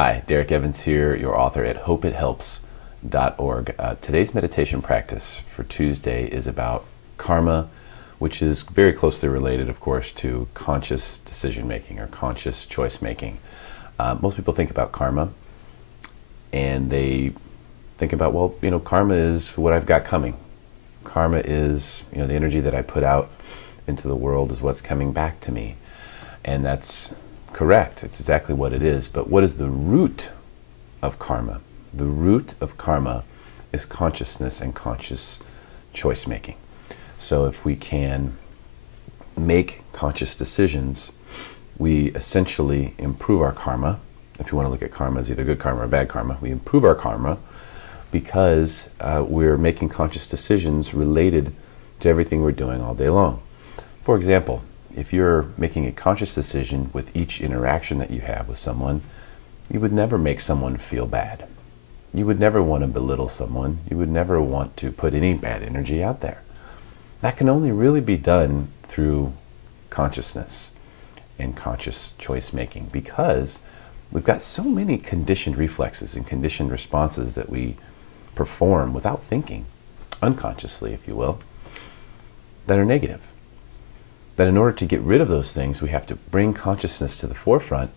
Hi, Derek Evans here, your author at hopeithelps.org. Today's meditation practice for Tuesday is about karma, which is very closely related, of course, to conscious decision making or conscious choice making. Most people think about karma and they think about, well, karma is what I've got coming. Karma is, the energy that I put out into the world is what's coming back to me. And that's correct. It's exactly what it is. But what is the root of karma? The root of karma is consciousness and conscious choice making. So if we can make conscious decisions, we essentially improve our karma. If you want to look at karma as either good karma or bad karma, we improve our karma because we're making conscious decisions related to everything we're doing all day long. For example, if you're making a conscious decision with each interaction that you have with someone, you would never make someone feel bad. You would never want to belittle someone. You would never want to put any bad energy out there. That can only really be done through consciousness and conscious choice making, because we've got so many conditioned reflexes and conditioned responses that we perform without thinking, unconsciously, if you will, that are negative. That in order to get rid of those things, we have to bring consciousness to the forefront,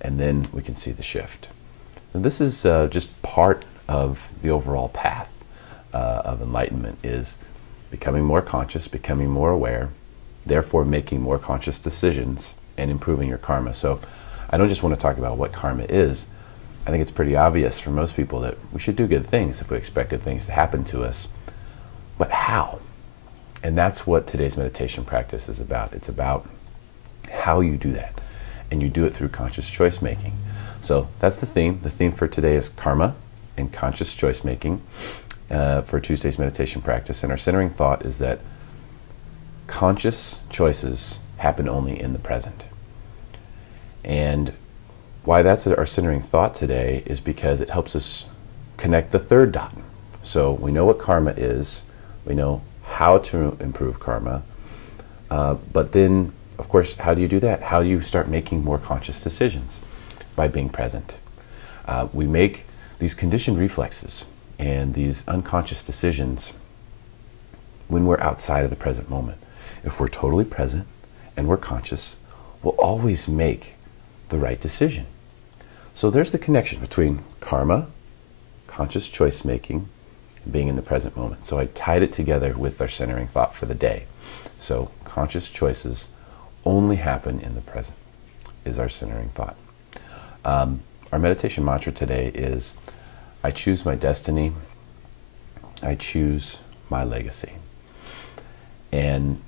and then we can see the shift. And this is just part of the overall path of enlightenment, is becoming more conscious, becoming more aware, therefore making more conscious decisions and improving your karma. So I don't just want to talk about what karma is. I think it's pretty obvious for most people that we should do good things if we expect good things to happen to us. But how? And that's what today's meditation practice is about. It's about how you do that. And you do it through conscious choice making. So that's the theme. The theme for today is karma and conscious choice making for Tuesday's meditation practice. And our centering thought is that conscious choices happen only in the present. And why that's our centering thought today is because it helps us connect the third dot. So we know what karma is. We know how to improve karma, but then, of course, how do you do that? How do you start making more conscious decisions? By being present. We make these conditioned reflexes and these unconscious decisions when we're outside of the present moment. If we're totally present and we're conscious, we'll always make the right decision. So there's the connection between karma, conscious choice making, being in the present moment. So I tied it together with our centering thought for the day. So conscious choices only happen in the present is our centering thought. Our meditation mantra today is, I choose my destiny, I choose my legacy. And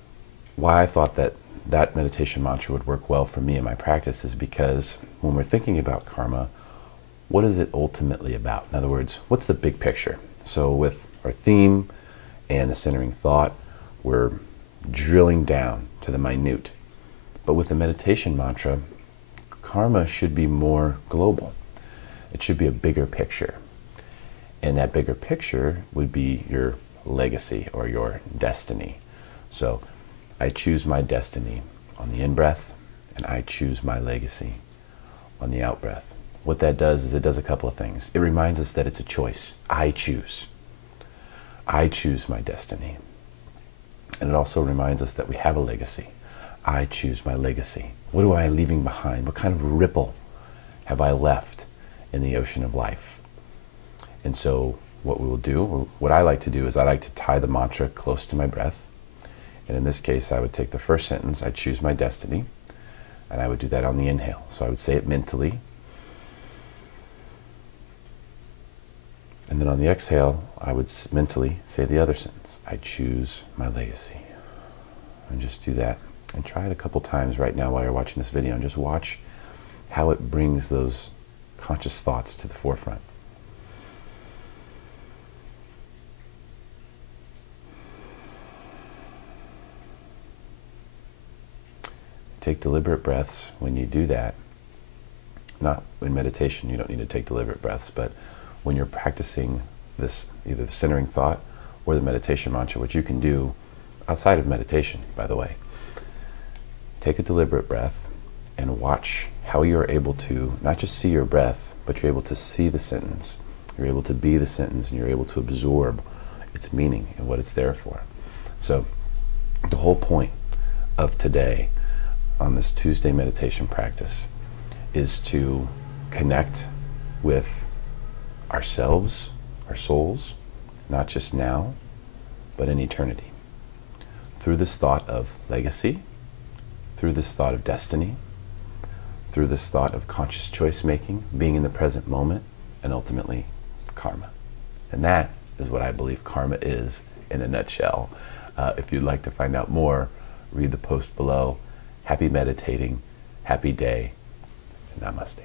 why I thought that that meditation mantra would work well for me in my practice is because when we're thinking about karma, what is it ultimately about? In other words, what's the big picture? So with our theme and the centering thought, we're drilling down to the minute. But with the meditation mantra, karma should be more global. It should be a bigger picture. And that bigger picture would be your legacy or your destiny. So I choose my destiny on the in-breath, and I choose my legacy on the out-breath. What that does is it does a couple of things. It reminds us that it's a choice. I choose. I choose my destiny. And it also reminds us that we have a legacy. I choose my legacy. What am I leaving behind? What kind of ripple have I left in the ocean of life? And so what we will do, or what I like to do, is I like to tie the mantra close to my breath. And in this case, I would take the first sentence, I choose my destiny, and I would do that on the inhale. So I would say it mentally. And then on the exhale, I would mentally say the other sentence, I choose my legacy. And just do that. And try it a couple times right now while you're watching this video, and just watch how it brings those conscious thoughts to the forefront. Take deliberate breaths when you do that. Not in meditation, you don't need to take deliberate breaths, but when you're practicing this, either the centering thought or the meditation mantra, which you can do outside of meditation, by the way. Take a deliberate breath and watch how you're able to not just see your breath, but you're able to see the sentence. You're able to be the sentence, and you're able to absorb its meaning and what it's there for. So the whole point of today on this Tuesday meditation practice is to connect with ourselves, our souls, not just now, but in eternity. Through this thought of legacy, through this thought of destiny, through this thought of conscious choice making, being in the present moment, and ultimately karma. And that is what I believe karma is in a nutshell. If you'd like to find out more, read the post below. Happy meditating, happy day, and namaste.